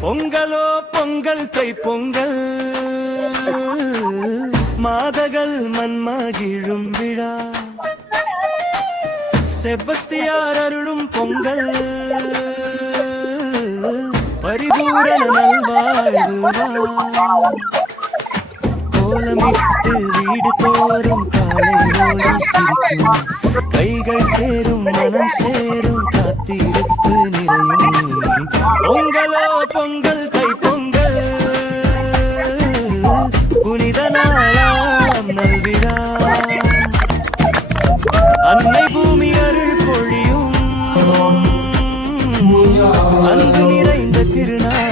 பொங்கலோ பொங்கல் தை பொங்கல் மாதகள் மன்மகிழும் விழா செபஸ்தியார் அருளும் பொங்கல் பரிபூரண நல்வாழ்வு கோலமிட்டு வீடு தோறும் காலை ஓடி சிரிக்கும் கைகள் சேரும் மனம் சேரும் காத்திருப்பு நிறையும் பொங்கலோ பொங்கல் தை பொங்கல் புனித நாளாம் நல்விழா அன்னை பூமி அருள் பொழியும் அன்பு நிறைந்த திருநாள்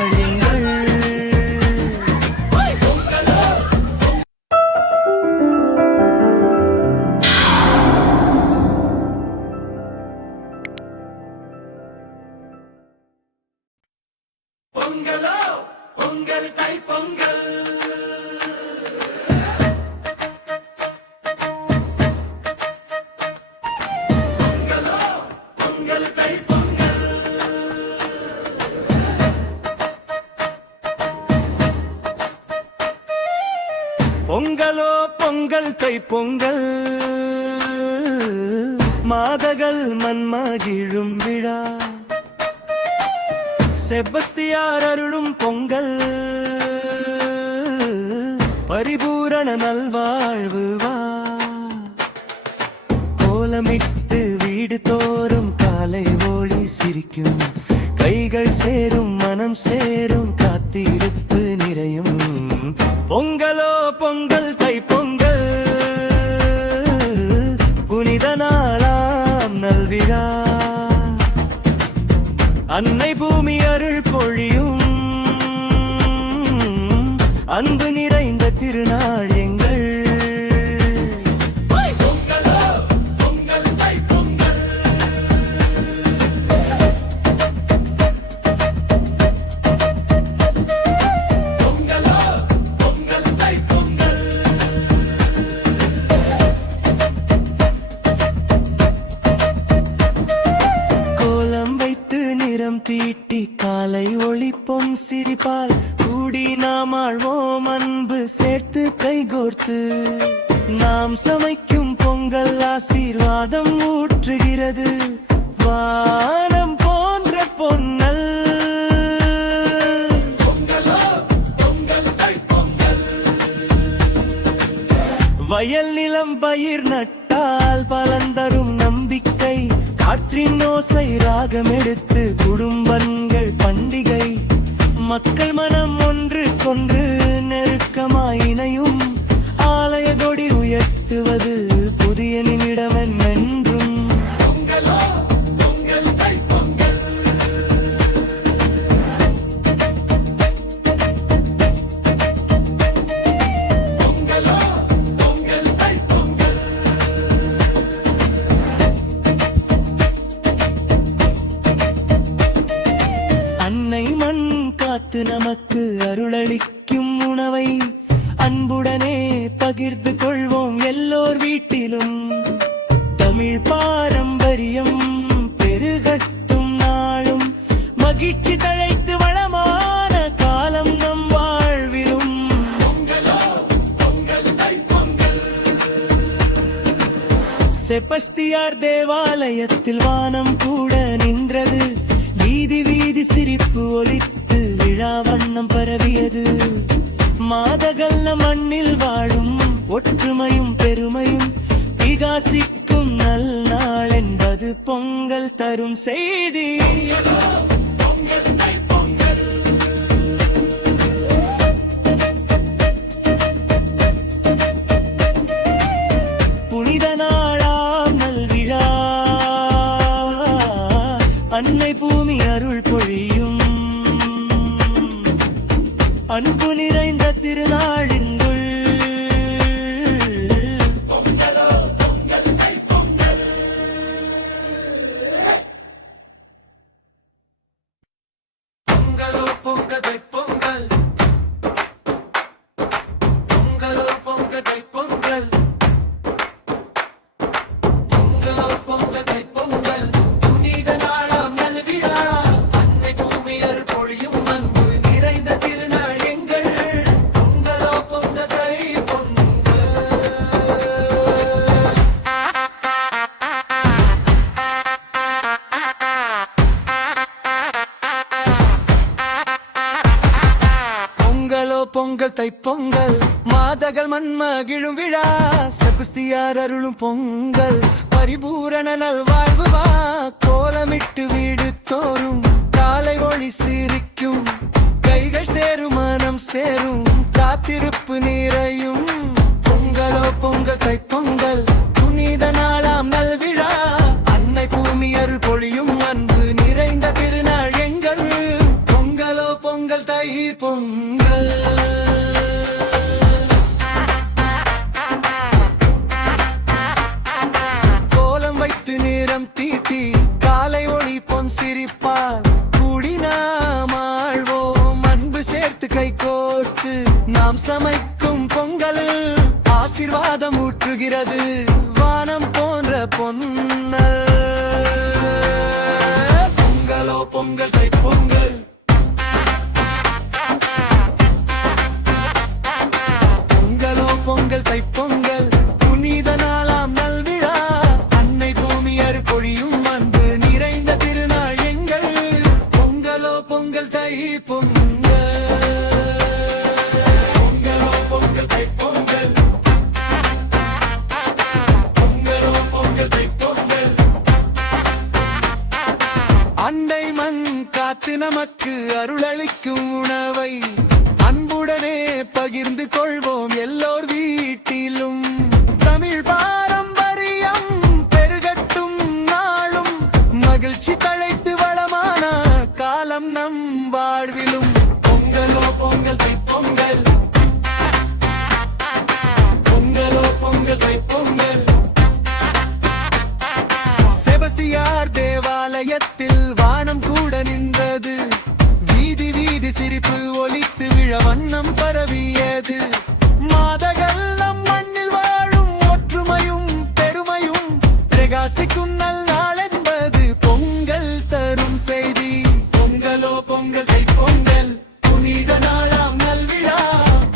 பொங்கலோ பொங்கல் தை பொங்கல் பொங்கலோ பொங்கல் தை பொங்கல் பொங்கலோ பொங்கல் தை பொங்கல் மாதகள் மன்மகிழும் விழா செபஸ்தியார் அருளும் பொங்கல் பரிபூரண நல்வாழ்வு வா கோலமிட்டு வீடு தோறும் காலை ஓடி சிரிக்கும் கைகள் சேரும் மனம் சேரும் காத்திருப்பு நிறையும் பொங்கலோ பொங்கல் தை பொங்கல் புனித நாளாம் நல்விழா அன்னை பூமி அருள் பொழியும் அன்பு நிறைந்த திருநாள் எங்கள் பொங்கலோ பொங்கல் தை பொங்கல் பொங்கலோ பொங்கல் தை பொங்கல் கோலம் வைத்து நிறம் தீட்டி காலை ஒளிப்பொன் சிரிப்பால் கூடி நாம் ஆழ்வோம் அன்பு சேர்த்து கைகோர்த்து நாம் சமைக்கும் பொங்கல் ஆசீர்வாதம் ஊற்றுகிறது வானம் போன்ற பொன்னல் பொங்கலோ பொங்கல் தை பொங்கல் வயல் நிலம் பயிர் நட்டால் பலன் தரும் நம்பிக்கை காற்றின் ஓசை ராகம் எடுத்து குடும்பங்கள் பண்டிகை மக்கள் மனம் ஒன்று கொன்று நெருக்கமாய் இணையும் ஆலய கொடி உயர்த்துவது புதிய நிமிடம் என்றும் பொங்கலோ பொங்கல் தை பொங்கல் பொங்கலோ பொங்கல் தை பொங்கல் அன்னை மண் காத்து நமக்கு அருளளிக்கும் உணவை அன்புடனே பகிர்ந்து கொள்வோம் எல்லோர் வீட்டிலும் தமிழ் பாரம்பரியம் பெருகட்டும் நாளும் மகிழ்ச்சி தழைத்து வளமான காலம் நம் வாழ்விலும் பொங்கலோ பொங்கல் தை பொங்கல் செபஸ்தியார் தேவாலயத்தில் வானம் கூட நின்றது வீதி வீதி சிரிப்பு ஒலித்து விழா வண்ணம் பரவியது மாதகள் நம் மண்ணில் வாழும் ஒற்றுமையும் பெருமையும் விகாசிக்கும் நல் நாள் என்பது பொங்கல் தரும் செய்தி பொங்கல் தை பொங்கல் புனித நாளாம் நல்விழா அன்னை பூமி அருள் பொழியும் அன்பு நிறைந்த திருநாளின்குள் பொங்கலோ பொங்கல் தை பொங்கல் பொங்கலோ பொங்கல் தை பொங்கல் பொங்கலோ பொங்கல் தை பொங்கல் பொங்கலோ பொங்கல் தை பொங்கல் புனித நாளாம் நல்விழா அன்னை பூமி அருள் பொழியும் அன்பு பொங்கல் தைப்பொங்கல் மாதகள் மண்மகிழும் விழா செபஸ்தியார் அருளும் பொங்கல் பரிபூரண நல்வாழ்வு வா கோலமிட்டு வீடு தோறும் காலை ஒளி சிரிக்கும் கைகள் சேரும் மனம் சேரும் காத்திருப்பு நிறையும் பொங்கலோ பொங்கல் தைப்பொங்கல் புனித நாளாம் நல்விழா அன்னை பூமி அருள் பொழியும் அன்பு நிறைந்த திருநாள் எங்கள் பொங்கலோ பொங்கல் தை பொங்கல் கோலம் வைத்து நிறம் தீட்டி காலை ஒளி பொன் சிரிப்பால் கூடி நாம் ஆழ்வோம் அன்பு சேர்த்து கை கோர்த்து நாம் சமைக்கும் பொங்கல் ஆசீர்வாதம் ஊற்றுகிறது வானம் போன்ற பொன்னல் பொங்கலோ பொங்கல் தை பொங்கல் பொங்கலோ பொங்கல் தை பொங்கல் புனித நாளாம் நல்விழா அன்னை பூமி அரு பொழியும் அன்பு நிறைந்த திருநாள் எங்கள் பொங்கலோ பொங்கல் தை பொங்கல் பொங்கலோ பொங்கல் தை பொங்கல் பொங்கலோ பொங்கல் தை பொங்கல் அண்டை மண் காத்து நமக்கு அருளளிக்கும் உணவை அன்புடனே பகிர்ந்து கொள்வோம் எல்லோர் வீட்டிலும் தமிழ் பாரம்பரியம் பெருகட்டும் நாளும் மகிழ்ச்சி தழைத்து வளமான காலம் நம் வாழ்விலும் பொங்கலோ பொங்கல் தை பொங்கல் பொங்கலோ பொங்கல் தை பொங்கல் செபஸ்தியார் தேவாலயத்தில் வானம் கூட நின்றது வீதி வீதி சிரிப்பு ஒலித்து விழ வண்ணம் பரவியது மாதகள் நம் மண்ணில் வாழும் ஒற்றுமையும் பெருமையும் பிரகாசிக்கும் நல்நாள் என்பது பொங்கல் தரும் செய்தி பொங்கலோ பொங்கல் தை பொங்கல் புனித நாளாம் நல்விழா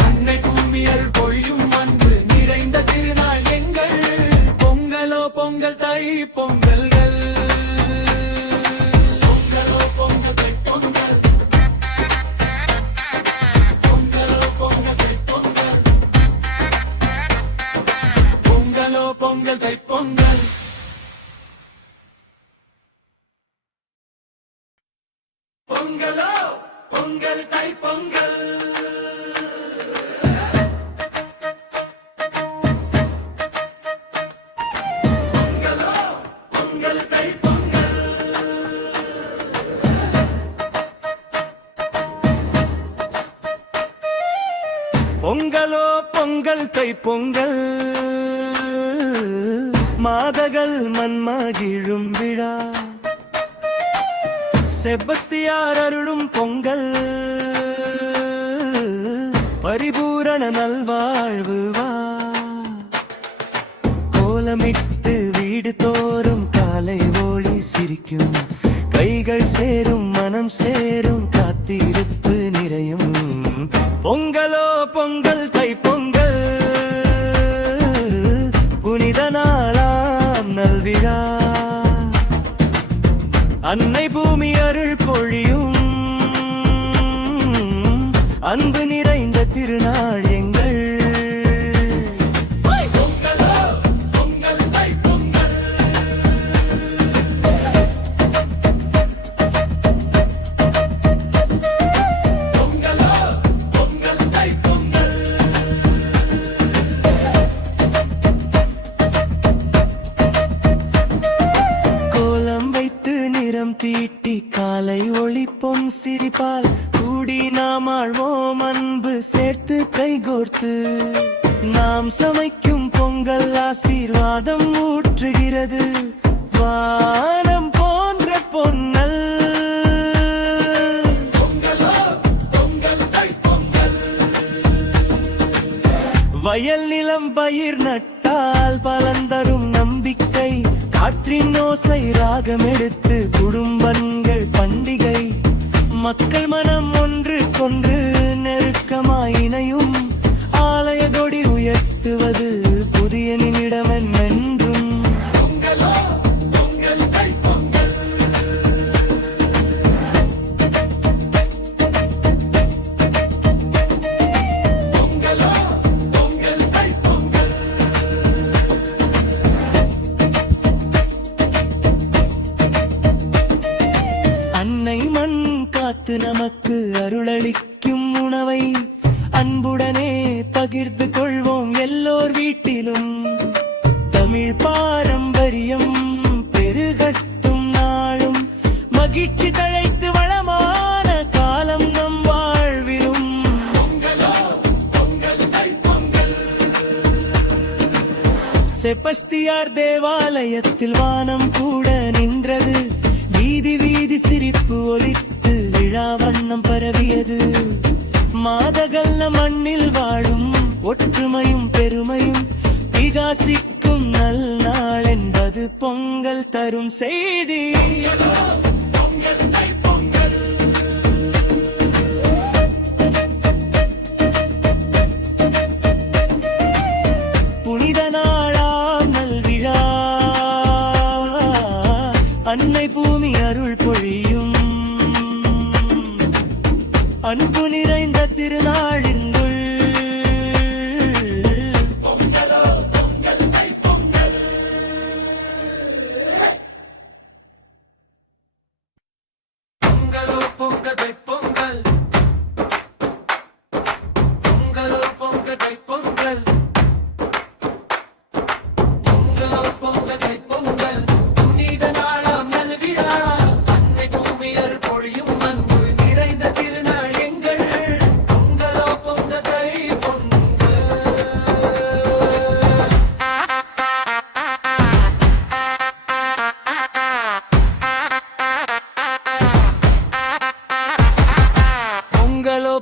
அன்னை பூமி அருள் பொழியும் அன்பு நிறைந்த திருநாள் எங்கள் பொங்கலோ பொங்கல் தை பொங்கல்கள் பொங்கலோ பொங்கல் தை பொங்கல் பொங்கலோ பொங்கல் தை பொங்கல் பொங்கலோ பொங்கல் தை பொங்கல் பொங்கலோ பொங்கல் தை பொங்கல் பொங்கலோ பொங்கல் தை பொங்கல் பொங்கலோ பொங்கல் தை பொங்கல் மாதகள் மண்மகிழும் விழா செபஸ்தியார் அருளும் பொங்கல் பரிபூரண நல்வாழ்வு வா கோலமிட்டு வீடு தோறும் காலை ஒளி சிரிக்கும் கைகள் சேரும் மனம் சேரும் காத்திருப்பு நிறையும் பொங்கலோ பொங்கல் தை பொங்கல் புனித நாளாம் நல்விழா அன்னை பூமி அருள் பொழியும் அன்பு நிறைந்த திருநாள் எங்கள் பொங்கலோ பொங்கல் தை பொங்கல் பொங்கலோ பொங்கல் தை பொங்கல் கோலம் வைத்து நிறம் தீட்டி காலை ஒளி பொன் சிரிப்பால் கூடி நாம் ஆழ்வோம் அன்பு சேர்த்து கைகோர்த்து நாம் சமைக்கும் பொங்கல் ஆசீர்வாதம் ஊற்றுகிறது வானம் போன்ற பொன்னல் பொங்கலோ பொங்கல் தை பொங்கல் வயல் நிலம் பயிர் நட்டால் பலன் தரும் நம்பிக்கை காற்றின் ஓசை ராகம் எடுத்து குடும்பங்கள் பண்டிகை மக்கள் மனம் ஒன்று கொன்று நெருக்கமாய் இணையும் ஆலய கொடி உயர்த்துவது புதிய நிமிடமென்றும் பொங்கலோ பொங்கல் தை பொங்கல் நமக்கு அருளளிக்கும் உணவை அன்புடனே பகிர்ந்து கொள்வோம் எல்லோர் வீட்டிலும். தமிழ் பாரம்பரியம் பெருகட்டும் நாளும், மகிழ்ச்சி தழைத்து வளமான காலம் நம் வாழ்விலும். செபஸ்தியார் தேவாலயத்தில் வானம் கூட நின்றது, வீதி வீதி சிரிப்பு ஒலித்து விழா வண்ணம் பரவியது. மாதகல்ல மண்ணில் வாழும் ஒற்றுமையும் பெருமையும் விகாசிக்கும் நல் நாள் என்பது பொங்கல் தரும் செய்தி. புனித நாளாம் நல்விழா, அன்னை பூமி அருள் பொழியும் அன்பு நிறைந்த திருநாளின்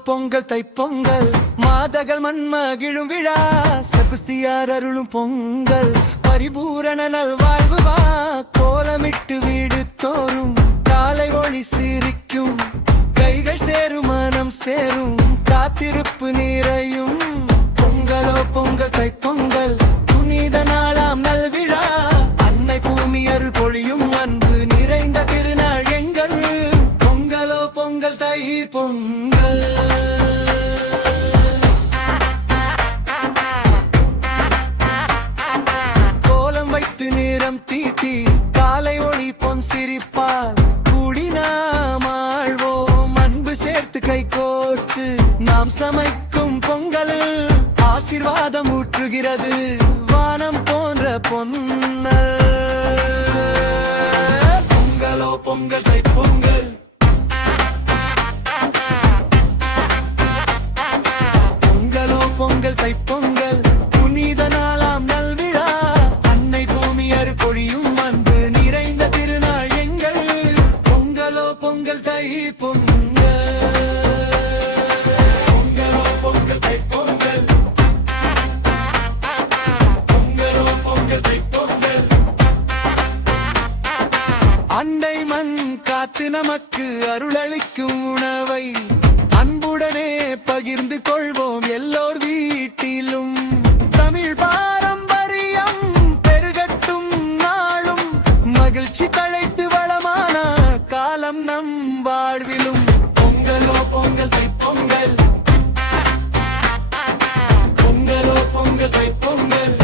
பொங்கல் தைப்பொங்கல், மாதகள் மண்மகிழும் விழா, செபஸ்தியார் அருளும் பொங்கல், பரிபூரண நல்வாழ்வு வா. கோலமிட்டு வீடு தோறும் காலை ஒளி சிரிக்கும், கைகள் சேரும் மனம் சேரும், காத்திருப்பு நிறையும். பொங்கலோ பொங்கல் தைப்பொங்கல், புனித நாளாம் நல்விழா, அன்னை பூமி அருள் பொழியும் அன்பு நிறைந்த திருநாள் எங்கள். பொங்கலோ பொங்கல் தை பொங்கல். கோலம் வைத்து நிறம் தீட்டி காலை ஒளி பொன் சிரிப்பால் கூடி நாம் ஆழ்வோம், அன்பு சேர்த்து கை கோர்த்து நாம் சமைக்கும் பொங்கலில் ஆசீர்வாதம் ஊற்றுகிறது வானம் போன்ற பொன்னல். பொங்கலோ பொங்கல் தை பொங்கல், பொங்கலோ பொங்கல் தை பொங்கல், புனித நாளாம் நல்விழா, அன்னை பூமி அருள் பொழியும் அன்பு நிறைந்த திருநாள் எங்கள். பொங்கலோ பொங்கல் தை பொங்கல், பொங்கலோ பொங்கல் தை பொங்கல், பொங்கலோ பொங்கல் தை பொங்கல். அண்டை மண் காத்து நமக்கு அருளளிக்கும் உணவை அன்புடனே பகிர்ந்து கொள்வோம் எல்லோர் வீட்டிலும். தமிழ் பாரம்பரியம் பெருகட்டும் நாளும், மகிழ்ச்சி தழைத்து வளமான காலம் நம் வாழ்விலும். பொங்கலோ பொங்கல் தை பொங்கல், பொங்கலோ பொங்கல் தை பொங்கல்.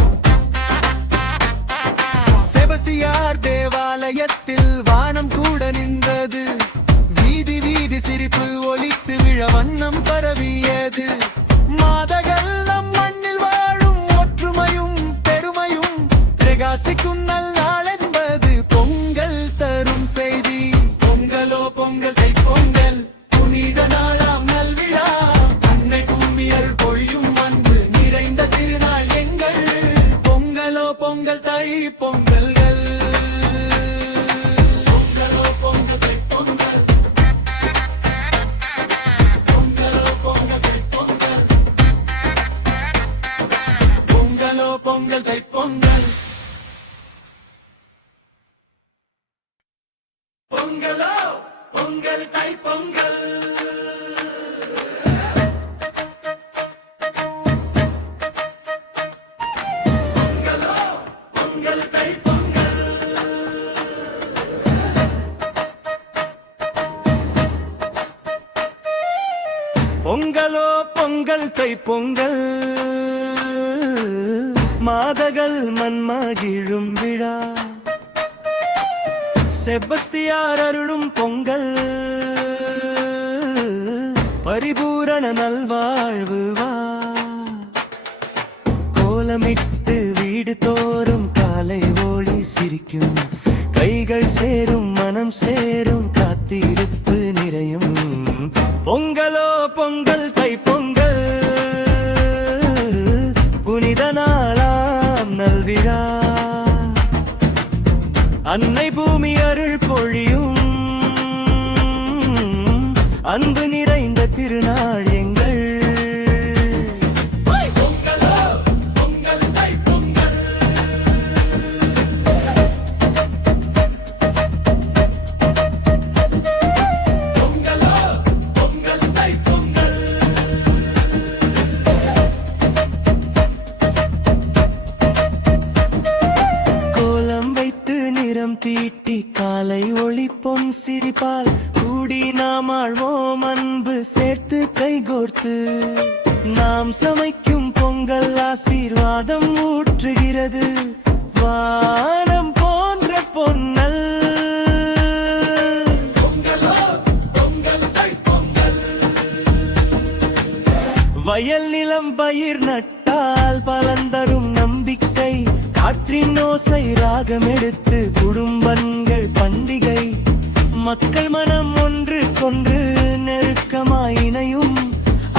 செபஸ்தியார் தேவாலயத்தில் வானம் கூட நின்றது, வீதி வீதி சிரிப்பு ஒலித்து விழ வண்ணம் பரவியது. மாதகள் நம் மண்ணில் வாழும் ஒற்றுமையும் பெருமையும் பிரகாசிக்கும் நல்லாள் என்பது பொங்கல் தரும் செய்தி. பொங்கலோ பொங்கல் தை பொங்கல், புனித நாளாம் நல்விழா, அன்னை பூமி அருள் பொழியும் அன்பு நிறைந்த திருநாள் எங்கள். பொங்கலோ பொங்கல் தை பொங்கல்கள். பொங்கலோ பொங்கல் தை பொங்கல், பொங்கலோ பொங்கல் தை பொங்கல், பொங்கலோ பொங்கல் தை பொங்கல். பொங்கலோ பொங்கல் தை பொங்கல். பொங்கலோ பொங்கல் தை பொங்கல். பொங்கலோ பொங்கல் தை பொங்கல், மாதகள் மண்மகிழும் விழா, செபஸ்தியார் அருளும் பொங்கல், பரிபூரண நல்வாழ்வு வா. கோலமிட்டு வீடு தோறும் காலை ஒளி சிரிக்கும், கைகள் சேரும் மனம் சேரும் காத்திருப்பு நிறையும். பொங்கலோ பொங்கல் தை பொங்கல், புனித நாளாம் நல்விழா. அன்னை பூமி அருள் பொழியும், அன்பு நிறைந்த திருநாள் எங்கள். பொங்கலோ பொங்கல் தை பொங்கல். பொங்கலோ பொங்கல் தை பொங்கல். கோலம் வைத்து நிறம் தீட்டி காலை ஒளி பொன் சிரிப்பால் கூடி நாம் ஆழ்வோம் அன்பு சேர்த்து கைகோர்த்து. நாம் சமைக்கும் பொங்கல் ஆசீர்வாதம் ஊற்றுகிறது, வானம் போன்ற பொன்னல். பொங்கலோ பொங்கல் தை பொங்கல். வயல் நிலம் பயிர் நட்டால் பலன் தரும் நம்பிக்கை, காற்றின் ஓசை ராகம் எடுத்து குடும்பங்கள் பண்டிகை. மக்கள் மனம் ஒன்று கொன்று நெருக்கமாய் இணையும்,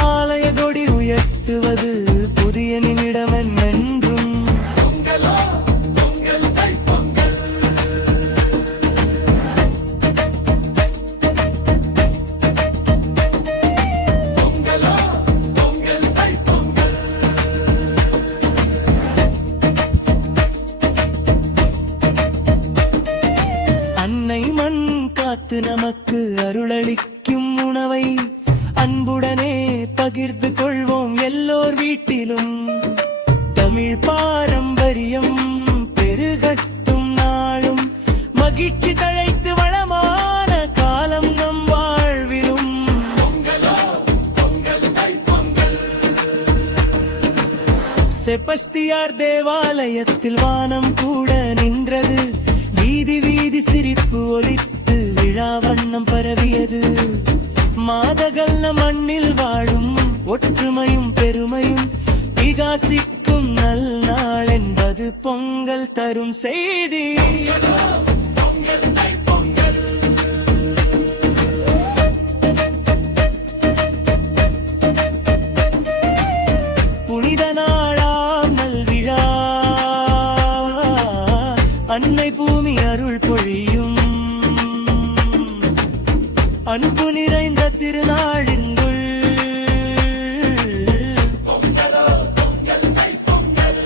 ஆலய கொடி உயர்த்துவது புதிய நிமிடம் என்றும். பொங்கலோ பொங்கல் தை பொங்கல். பொங்கலோ பொங்கல் தை பொங்கல். அன்னை மண் காத்து நமக்கு அருளளிக்கும் உணவை அன்புடனே பகிர்ந்து கொள்வோம் எல்லோர் வீட்டிலும். தமிழ் பாரம்பரியம் பெருகட்டும் நாளும், மகிழ்ச்சி தழைத்து வளமான காலம் நம் வாழ்விலும். பொங்கலோ பொங்கல் தை பொங்கல். செபஸ்தியார் தேவாலயத்தில் வானம் கூட நின்றது, வீதி வீதி சிரிப்பு ஒலித்து விழா வண்ணம் பரவியது. மாதகல்ல மண்ணில் வாழும் ஒற்றுமையும் பெருமையும் விகாசிக்கும் நல் நாள் என்பது பொங்கல் தரும் செய்தி. பொங்கல் தை பொங்கல். புனித நாளாம் நல்விழா, அன்னை பூமி அருள் பொழியும், அன்பு நிறைந்த திருநாளின்குள். பொங்கலோ பொங்கல் தை பொங்கல்.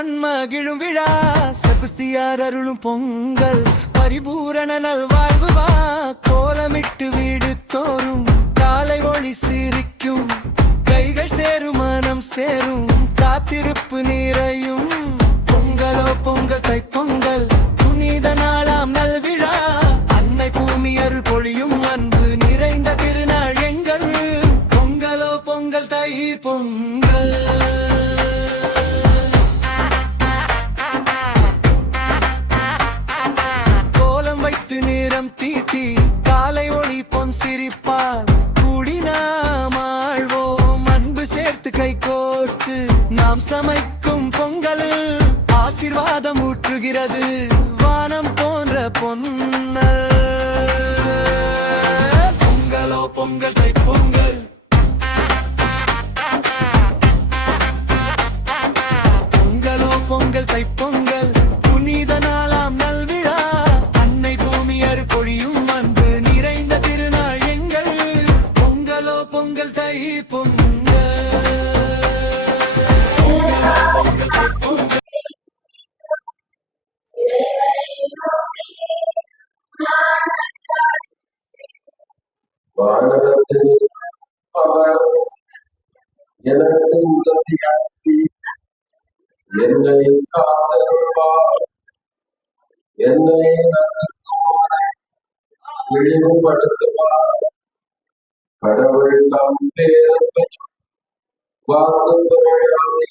மண் மகிழும் விழா செபஸ்தியார் அருளும் பொங்கல் பரிபூரண நல்வாழ்வு வா கோலமிட்டு வீடு தோறும் காலை ஒளி சிரிக்கும் கைகள் சேரும் மனம் சேரும் காத்திருப்பு நிறையும் பொங்கலோ பொங்கல் தைப்பொங்கல் புனித நாளாம் நல்விழா அன்னை பூமி அருள் பொழியும் அன்பு நிறைந்த திருநாள் எங்கள் பொங்கலோ பொங்கல் தை பொங்கல் கோலம் வைத்து நிறம் தீட்டி காலை ஒளி பொன் சிரிப்பால் கூடி நாம் ஆழ்வோம் அன்பு சேர்த்து கை கோர்த்து நாம் சமைக்கும் பொங்கல் ஆசீர்வாதம் ஊற்றுகிறது வானம் போன்ற பொன்னல் பொங்கலோ பொங்கல் தை பொங்கல் பொங்கலோ பொங்கல் தை பொங்கல் புனித நாளாம் நல்விழா அன்னை பூமி அரு பொழியும் அன்பு நிறைந்த திருநாள் எங்கள் பொங்கலோ பொங்கல் தை பொங்கல் வானகத்தில் அவர் எனக்கு உதவியாக்கி என்னை காத்தருள்வார். என்னை நசுக்குவோரை இழிவுபடுத்துவார். கடவுள் தம் பேரன்பையும் வாக்குறுதிகளையும்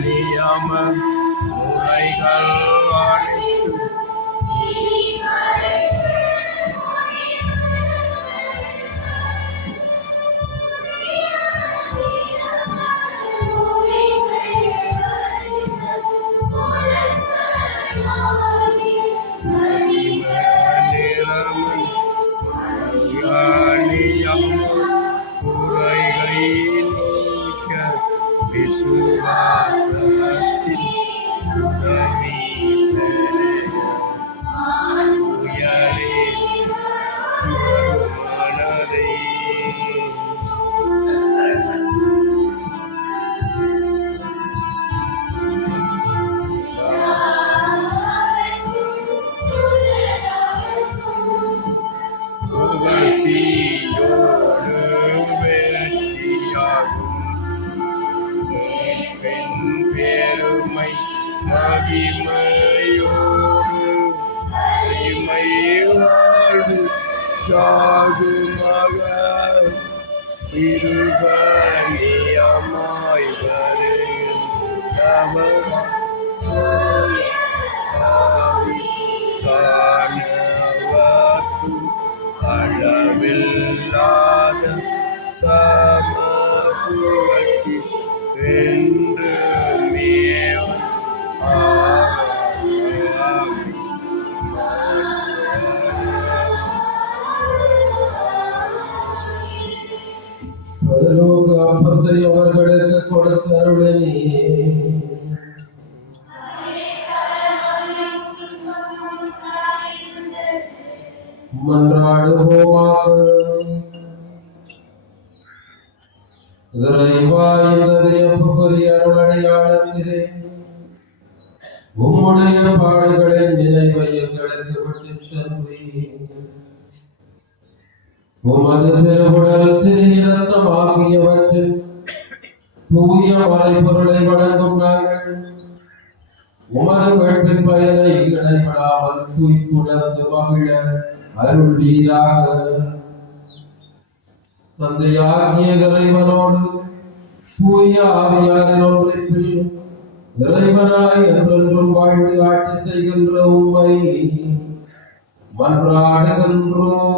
நியம முறைகள் அனைத்தும் நிலைமை குறைகளை நீக்க விசுவாசத்தில் உதவி பெற உயரே மனதை புகழ்ச்சியோடு வெற்றியாகும் பெண் பெருமை மகிமையோடு வலிமை வாழ்வு சாகுமக இருபனியமாய் வருகிறவர் ஆவி காணவர்க்கு அளவில்லாத சம புகழ்ச்சி என்று மேவன் ஆவி பரலோக அப்பத்தை அவர்களுக்கு கொடுத்தருளே. மன்றாடுவோமாக. இறைவா, இந்த வியப்புக்குரிய அருளடையாளத்திலே உம்முடைய பாடுகளின் நினைவை எங்களுக்கு விட்டுச் செல்வீர். உமது திருவுடல் திரு ஆகியவற்றின் தூய மறைபொருளை வழங்கும் நாங்கள் உமது வேட்பின் பயனை இடைபடாமல் தூய்த்துணர்ந்து மகிழ அருள்வீராக. தந்தையாகிய இறைவனோடு தூய ஆவியாரின் ஒன்றிப்பில் இறைவனாய் என்றென்றும் வாழ்ந்து ஆட்சி செய்கின்ற உம்மை மன்றாடுகின்றோம்.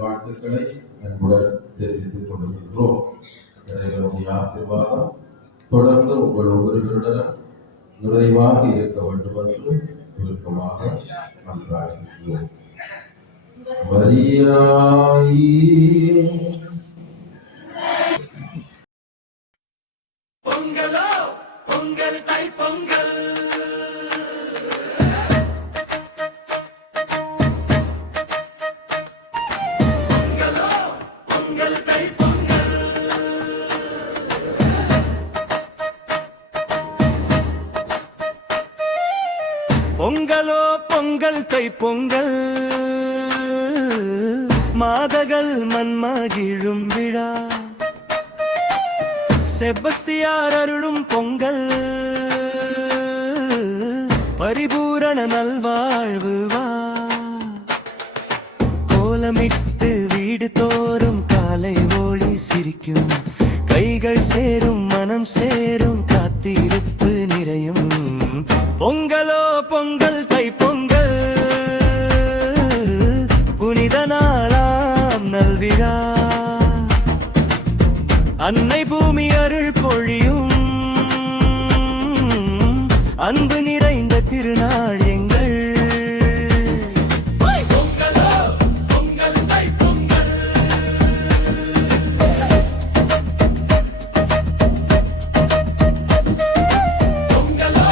வாழ்த்துக்களை அன்புடன் தெரிவித்துக் கொண்டிருக்கிறோம். இறைவனுடைய ஆசீர்வாதம் தொடர்ந்து உங்கள் ஒவ்வொருவருடனும் நிறைவாக இருக்க வேண்டும் என்று சுருக்கமாக மன்றாடுகிறோம். மரியாயே பொங்கலோ பொங்கல் தை பொங்கல் பொங்கலோ பொங்கல் தை பொங்கல் பொங்கலோ பொங்கல் தை பொங்கல் மாதகள் மன்மகிழும் விழா செபஸ்தியார் அருளும் பொங்கல் பரிபூரண நல்வாழ்வு வா கோலமிட்டு வீடு தோறும் காலை ஒளி சிரிக்கும் கைகள் சேரும் மனம் சேரும் காத்திருப்பு நிறையும் பொங்கலோ பொங்கல் தை பொங்கல் புனித நாளாம் நல்விழா அன்னை பூமி அருள் பொழியும் அன்பு நிறைந்த திருநாள் எங்கள் பொங்கலோ பொங்கல் தை பொங்கல் பொங்கலோ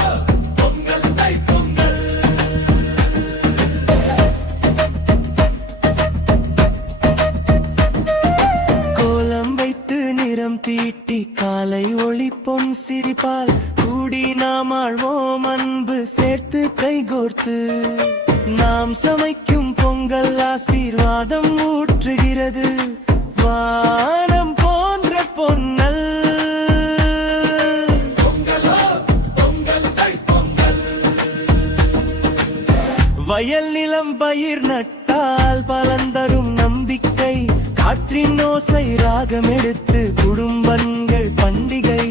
பொங்கல் தை பொங்கல் கோலம் வைத்து நிறம் தீட்டி காலை ஒளி பொன் சிரிப்பால் கூடி நாம் ஆழ்வோம் அன்பு சேர்த்து கைகோர்த்து நாம் சமைக்கும் பொங்கல் ஆசீர்வாதம் ஊற்றுகிறது வானம் போன்ற பொன்னல் பொங்கலோ பொங்கல் தை பொங்கல் வயல் நிலம் பயிர் நட்டால் பலந்தரும் நம்பிக்கை காற்றின் ஓசை ராகம் எடுத்து குடும்பங்கள் பண்டிகை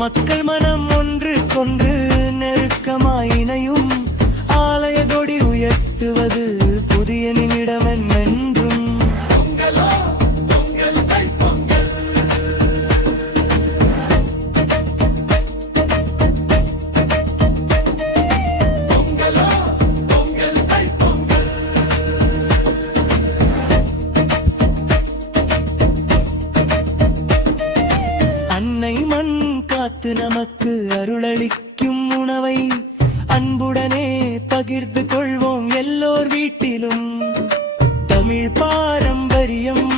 மக்கள் மனம் ஒன்று கொன்று நெருக்கமாய் இணையும் ஆலய கொடி உயர்த்துவது புதிய நிமிடம் என்றும் பொங்கலோ பொங்கல் தை பொங்கல் பொங்கலோ பொங்கல் தை பொங்கல் அன்னை மண் காத்து நமக்கு அருளளிக்கும் உணவை அன்புடனே பகிர்ந்து கொள்வோம் எல்லோர் வீட்டிலும் தமிழ் பாரம்பரியம்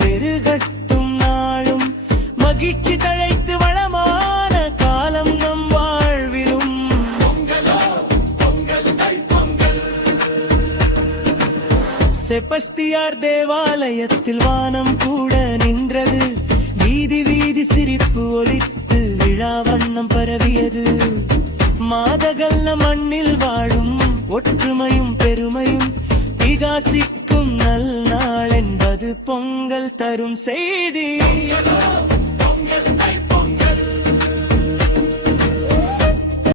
பெருகட்டும் நாளும் மகிழ்ச்சி தழைத்து வளமான காலம் நம் வாழ்விலும் பொங்கலோ பொங்கல் தை பொங்கல் செபஸ்தியார் தேவாலயத்தில் வானம் கூட நின்றது வீதி வீதி சிரிப்பு ஒலித்து விழா வண்ணம் பரவியது மாதகள் நம் மண்ணில் வாழும் ஒற்றுமையும் பெருமையும் பிரகாசிக்கும் நல் நாள் என்பது பொங்கல் தரும் செய்தி.